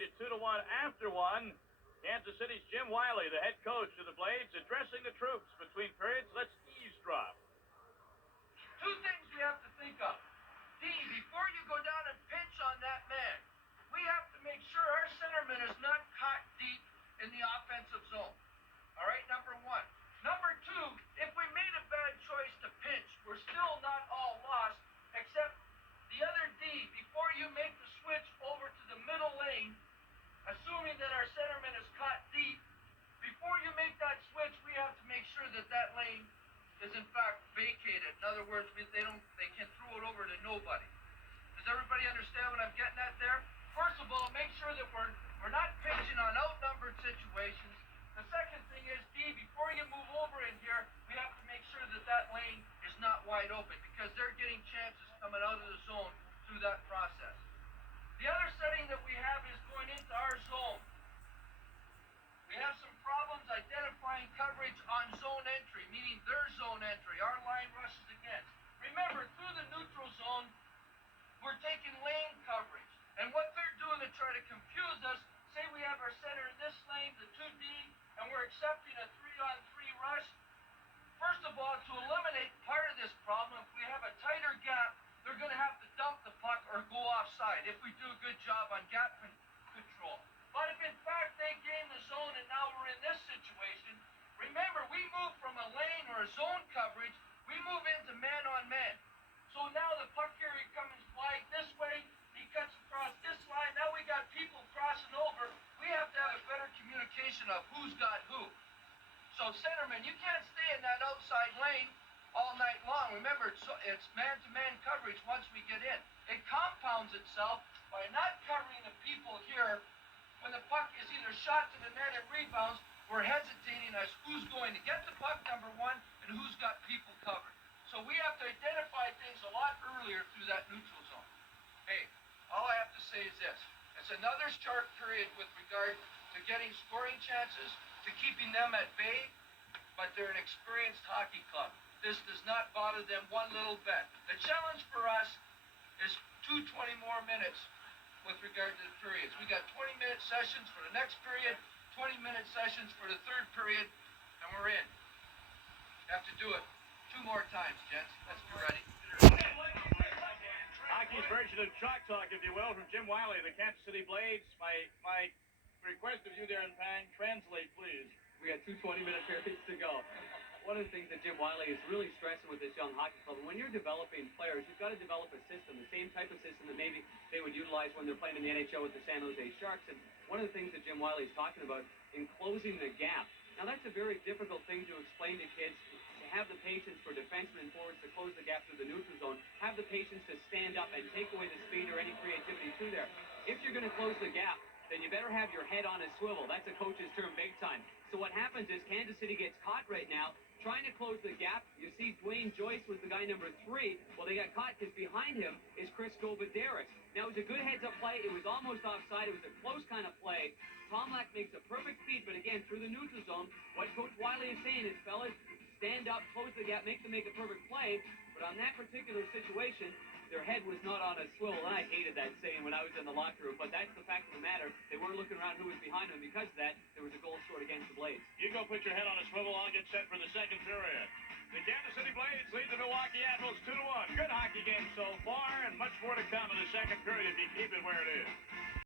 lead at 2-1 after one. Kansas City's Jim Wiley, the head coach of the Blades, addressing the troops between periods. Let's eavesdrop. Two things we have to think of. D, before you go down and pinch on that man, we have to make sure our centerman is not caught deep in the offensive zone. All right, number one. Number two, if we made a bad choice to pinch, we're still not all lost, except the other D, before you make the switch over to the middle lane, assuming that our centerman is caught deep, before you make that switch, we have to make sure that that lane is in fact vacated. In other words, they can throw it over to nobody. Does everybody understand what I'm getting at there? First of all, make sure that we're not pinching on outnumbered situations. The second thing is, D, before you move over in here, we have to make sure that that lane is not wide open because they're getting chances coming out of the zone through that process. The other setting that we have is going into our zone. We have some problems identifying coverage on zone entry, meaning their zone entry, our line rushes against. Remember, through the neutral zone, we're taking lane coverage. And what they're doing to try to confuse us, say we have our center in this lane, the 2D, and we're accepting a 3-on-3 rush. First of all, to eliminate part of this problem, if we have a tighter gap, they're going to have to dump the puck or go offside if we do a good job on gap control. But if in fact they gain the zone and now we're in this situation, remember we move from a lane or a zone coverage, we move into man-on-man. So now the puck carrier comes wide this way, he cuts across this line, now we got people crossing over. We have to have a better communication of who's got who. So centerman, you can't stay in that outside lane all night long. Remember, it's man-to-man coverage once we get in. It compounds itself by not covering the people here. When the puck is either shot to the net and rebounds, we're hesitating as who's going to get the puck, number one, and who's got people covered. So we have to identify things a lot earlier through that neutral zone. Hey, all I have to say is this. It's another short period with regard to getting scoring chances, to keeping them at bay, but they're an experienced hockey club. This does not bother them one little bit. The challenge for us is 20 more minutes with regard to the periods. We got 20-minute sessions for the next period, 20-minute sessions for the third period, and we're in. Have to do it 2 more times, gents. Let's be ready. Hockey's version of Chalk Talk, if you will, from Jim Wiley, the Kansas City Blades. My request of you, Darren Pang, translate, please. We got 2 20-minute periods to go. One of the things that Jim Wiley is really stressing with this young hockey club, and when you're developing players, you've got to develop a system, the same type of system that maybe they would utilize when they're playing in the NHL with the San Jose Sharks. And one of the things that Jim Wiley is talking about in closing the gap. Now, that's a very difficult thing to explain to kids, to have the patience for defensemen and forwards to close the gap through the neutral zone, have the patience to stand up and take away the speed or any creativity through there. If you're going to close the gap, then you better have your head on a swivel. That's a coach's term big time. So what happens is Kansas City gets caught right now trying to close the gap. You see Dwayne Joyce was the guy number 3. Well, they got caught because behind him is Chris Govidaris. Now, it was a good heads-up play. It was almost offside. It was a close kind of play. Tom Lack makes a perfect feed, but again, through the neutral zone, what Coach Wiley is saying is, fellas, stand up, close the gap, make them make a perfect play. But on that particular situation, their head was not on a swivel, and I hated that saying when I was in the locker room, but that's the fact of the matter. They weren't looking around who was behind them. Because of that, there was a goal scored against the Blades. You go put your head on a swivel. I'll get set for the second period. The Kansas City Blades lead the Milwaukee Admirals 2-1. Good hockey game so far, and much more to come in the second period if you keep it where it is.